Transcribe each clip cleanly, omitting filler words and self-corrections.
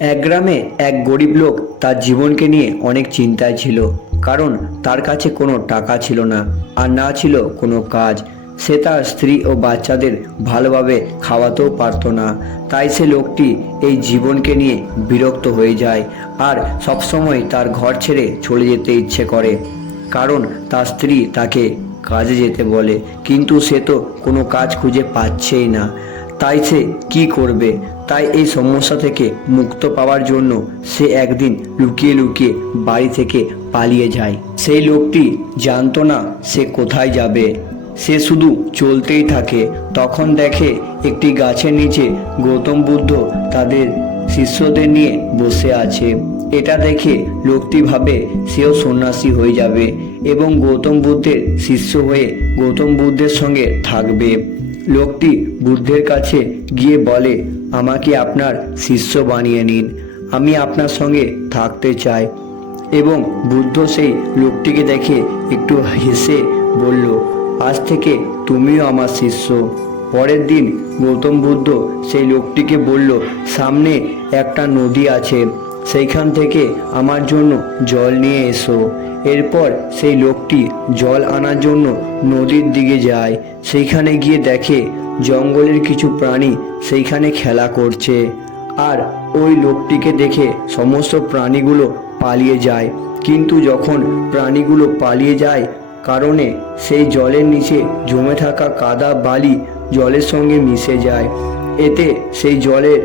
এক গ্রামে এক গরিব লোক তার জীবনকে নিয়ে অনেক চিন্তায় ছিল। কারণ তার কাছে কোনো টাকা ছিল না, আর না ছিল কোনো কাজ। সে তার স্ত্রী ও বাচ্চাদের ভালোভাবে খাওয়াতেও পারতো না। তাই সে লোকটি এই জীবনকে নিয়ে বিরক্ত হয়ে যায়, আর সবসময় তার ঘর ছেড়ে চলে যেতে ইচ্ছে করে। কারণ তার স্ত্রী তাকে কাজে যেতে বলে, কিন্তু সে তো কোনো কাজ খুঁজে পাচ্ছেই না। তাই সে কি করবে? তাই এই সমস্যা থেকে মুক্ত পাওয়ার জন্য সে একদিন লুকিয়ে লুকিয়ে বাড়ি থেকে পালিয়ে যায়। সেই লোকটি জানতো না সে কোথায় যাবে। সে শুধু চলতেই থাকে। তখন দেখে একটি গাছের নিচে গৌতম বুদ্ধ তাদের শিষ্যদের নিয়ে বসে আছে। এটা দেখে লোকটি ভাবে সেও সন্ন্যাসী হয়ে যাবে এবং গৌতম বুদ্ধের শিষ্য হয়ে গৌতম বুদ্ধের সঙ্গে থাকবে। লোকটি বুদ্ধের কাছে গিয়ে বলে, আমাকে আপনার শিষ্য বানিয়ে নিন, আমি আপনার সঙ্গে থাকতে চাই। এবং বুদ্ধ সেই লোকটিকে দেখে একটু হেসে বলল, আজ থেকে তুমিও আমার শিষ্য। পরের দিন গৌতম বুদ্ধ সেই লোকটিকে বলল, সামনে একটা নদী আছে, সেইখান থেকে আমার জন্য জল নিয়ে এসো। এরপর সেই লোকটি জল আনার জন্য নদীর দিকে যায়। সেইখানে গিয়ে দেখে জঙ্গলের কিছু প্রাণী সেইখানে খেলা করছে, আর ওই লোকটিকে দেখে সমস্ত প্রাণীগুলো পালিয়ে যায়। কিন্তু যখন প্রাণীগুলো পালিয়ে যায় কারণে সেই জলের নিচে জমে থাকা কাদা বালি জলের সঙ্গে মিশে যায়। এতে সেই জলের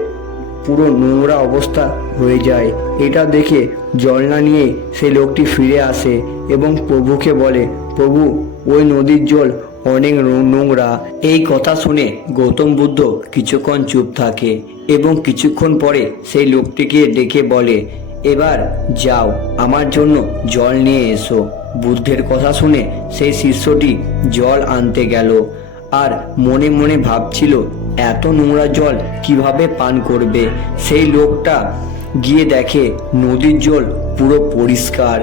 পুরো নোংরা অবস্থা হয়ে যায়। এটা দেখে জল না নিয়ে সেই লোকটি ফিরে আসে এবং প্রভুকে বলে, প্রভু, ওই নদীর জল অনেক নোংরা। এই কথা শুনে গৌতম বুদ্ধ কিছুক্ষণ চুপ থাকে এবং কিছুক্ষণ পরে সেই লোকটিকে ডেকে বলে, এবার যাও, আমার জন্য জল নিয়ে এসো। বুদ্ধের কথা শুনে সেই শিষ্যটি জল আনতে গেল, আর মনে মনে ভাবছিল এত নোংরা জল কিভাবে পান করবে। সেই লোকটা গিয়ে দেখে নদীর জল পুরো পরিষ্কার।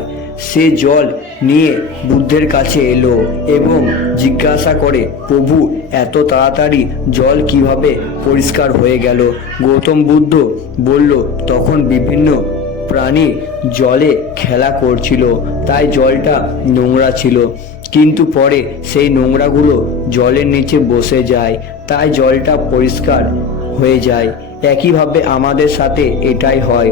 সে জল নিয়ে বুদ্ধের কাছে এলো এবং জিজ্ঞাসা করে, প্রভু, এত তাড়াতাড়ি জল কিভাবে পরিষ্কার হয়ে গেল? গৌতম বুদ্ধ বলল, তখন বিভিন্ন প্রাণী জলে খেলা করছিল, তাই জলটা নোংরা ছিল। কিন্তু পরে সেই নোংরাগুলো জলের নিচে বসে যায়, তাই জলটা পরিষ্কার হয়ে যায়। একইভাবে আমাদের সাথে এটাই হয়।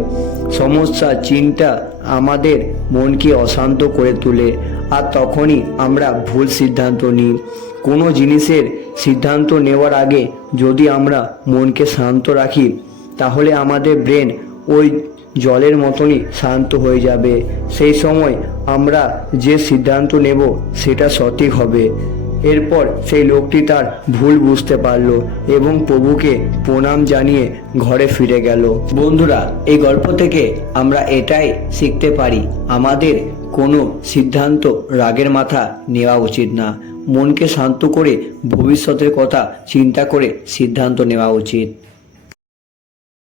সমস্যা, চিন্তা আমাদের মনকে অশান্ত করে তোলে, আর তখনই আমরা ভুল সিদ্ধান্ত নিই। কোনো জিনিসের সিদ্ধান্ত নেওয়ার আগে যদি আমরা মনকে শান্ত রাখি, তাহলে আমাদের ব্রেন ওই জলের মতনই শান্ত হয়ে যাবে। সেই সময় আমরা যে সিদ্ধান্ত নেব সেটা সঠিক হবে। এরপর সেই লোকটি তার ভুল বুঝতে পারল এবং প্রভুকে প্রণাম জানিয়ে ঘরে ফিরে গেল। বন্ধুরা, এই গল্প থেকে আমরা এটাই শিখতে পারি, আমাদের কোনো সিদ্ধান্ত রাগের মাথা নেওয়া উচিত না। মনকে শান্ত করে ভবিষ্যতের কথা চিন্তা করে সিদ্ধান্ত নেওয়া উচিত।